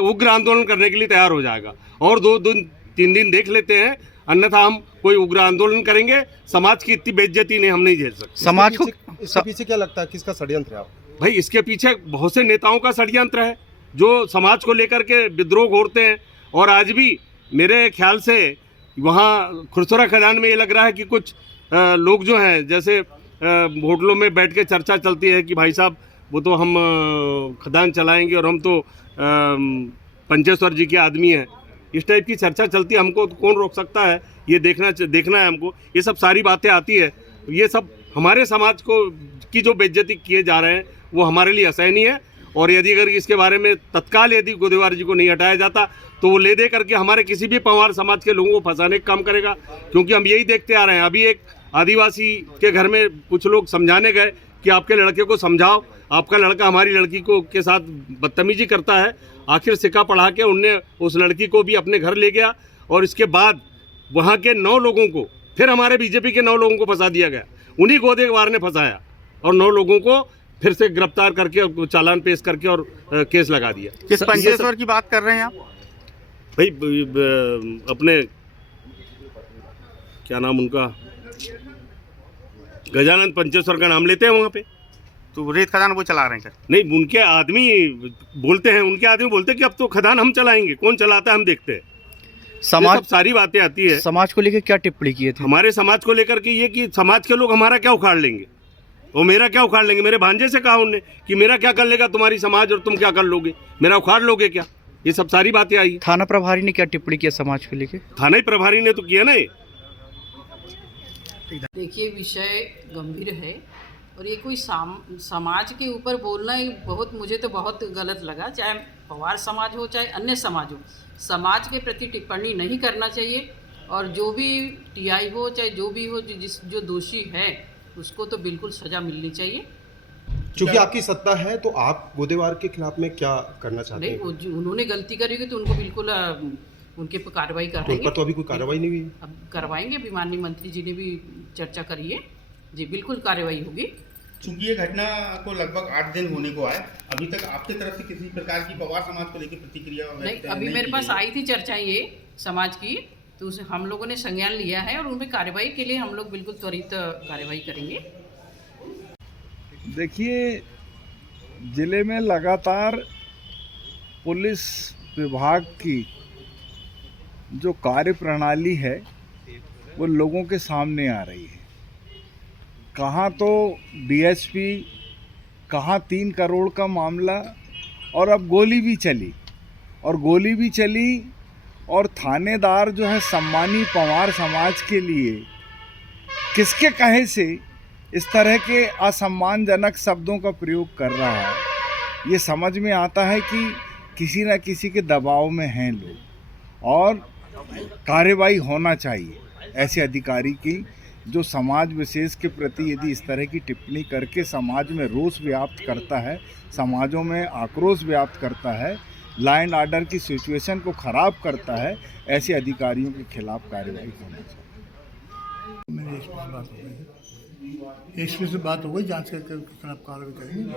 उग्र आंदोलन करने के लिए तैयार हो जाएगा और 2-3 दिन देख लेते हैं, अन्यथा हम कोई उग्र आंदोलन करेंगे। समाज की इतनी बेइज्जती नहीं हम नहीं झेल सकते। समाज को इसके पीछे क्या लगता है, किसका षड्यंत्र है? आप भाई इसके पीछे बहुत से नेताओं का षड्यंत्र है जो समाज को लेकर के विद्रोह घोरते हैं। और आज भी मेरे ख्याल से वहाँ खुरसरा खदान में ये लग रहा है कि कुछ लोग जो हैं, जैसे होटलों में बैठ के चर्चा चलती है कि भाई साहब वो तो हम खदान चलाएंगे और हम तो पंचेश्वर जी के आदमी हैं, इस टाइप की चर्चा चलती है। हमको तो कौन रोक सकता है? ये देखना है हमको। ये सब सारी बातें आती है, ये सब हमारे समाज को की जो बेइज्जती किए जा रहे हैं वो हमारे लिए असहनीय है। और यदि अगर इसके बारे में तत्काल यदि गोदेवार जी को नहीं हटाया जाता तो वो ले दे करके हमारे किसी भी पवार समाज के लोगों को फंसाने का काम करेगा। क्योंकि हम यही देखते आ रहे हैं, अभी एक आदिवासी के घर में कुछ लोग समझाने गए कि आपके लड़के को समझाओ, आपका लड़का हमारी लड़की को के साथ बदतमीजी करता है। आखिर सिक्का पढ़ा के उनने उस लड़की को भी अपने घर ले गया और इसके बाद वहाँ के 9 लोगों को, फिर हमारे बीजेपी के 9 लोगों को फंसा दिया गया। उन्हीं गोदेवार ने फंसाया और 9 लोगों को फिर से गिरफ्तार करके चालान पेश करके और केस लगा दिया। किस पंचेश्वर की बात कर रहे हैं आप? भाई अपने क्या नाम उनका, गजानंद पंचेश्वर का नाम लेते हैं वहाँ पे। तो रेत खदान वो चला रहे हैं? नहीं, उनके आदमी बोलते हैं कि अब तो खदान हम चलाएंगे, कौन चलाता है हम देखते हैं। समाज, सब सारी बातें आती है। समाज को लेकर क्या टिप्पणी किए थे? हमारे समाज को लेकर के ये कि समाज के लोग हमारा क्या उखाड़ लेंगे, वो मेरा क्या उखाड़ लेंगे। मेरे भांजे से कहा उनने कि मेरा क्या कर लेगा तुम्हारी समाज और तुम क्या कर लोगे, मेरा उखाड़ लोगे क्या। ये सब सारी बातें आई। थाना प्रभारी ने क्या टिप्पणी किया समाज को लेकर? थाना प्रभारी ने तो किया ना। ये देखिए, विषय गंभीर है और ये कोई समाज के ऊपर बोलना ही मुझे तो बहुत गलत लगा। चाहे पवार समाज हो चाहे अन्य समाज हो, समाज के प्रति टिप्पणी नहीं करना चाहिए। और जो भी टीआई हो चाहे जो भी हो, जो दोषी है उसको तो बिल्कुल सज़ा मिलनी चाहिए। क्योंकि आपकी सत्ता है तो आप गोदेवार के खिलाफ में क्या करना चाहते हैं? नहीं, उन्होंने गलती करी होगी तो उनको बिल्कुल उनके पर कार्रवाई तो कराएंगे। उन पर तो अभी कोई कार्रवाई नहीं हुई। अब करवाएंगे, अभी माननीय मंत्री जी ने भी चर्चा करी है जी, बिल्कुल कार्रवाई होगी। चूंकि ये घटना को लगभग 8 दिन होने को आए, अभी तक आपकी तरफ से किसी प्रकार की पवार समाज को लेकर प्रतिक्रिया नहीं, अभी मेरे पास आई थी चर्चा ये समाज की, तो उसे हम लोगों ने संज्ञान लिया है और उन पर कार्रवाई के लिए हम लोग बिल्कुल त्वरित कार्रवाई करेंगे। देखिए, ज़िले में लगातार पुलिस विभाग की जो कार्य प्रणाली है वो लोगों के सामने आ रही है। कहाँ तो डीएसपी, कहाँ 3 करोड़ का मामला, और अब गोली भी चली और थानेदार जो है सम्मानी पवार समाज के लिए किसके कहे से इस तरह के असम्मानजनक शब्दों का प्रयोग कर रहा है। ये समझ में आता है कि किसी न किसी के दबाव में हैं लोग और कार्रवाई होना चाहिए ऐसे अधिकारी की जो समाज विशेष के प्रति यदि इस तरह की टिप्पणी करके समाज में रोष व्याप्त करता है, समाजों में आक्रोश व्याप्त करता है, लॉ एंड ऑर्डर की सिचुएशन को ख़राब करता है, ऐसे अधिकारियों के खिलाफ कार्रवाई होनी चाहिए। मेरी एसपी से बात हो गई, जांच करके खिलाफ कार्रवाई करेंगे।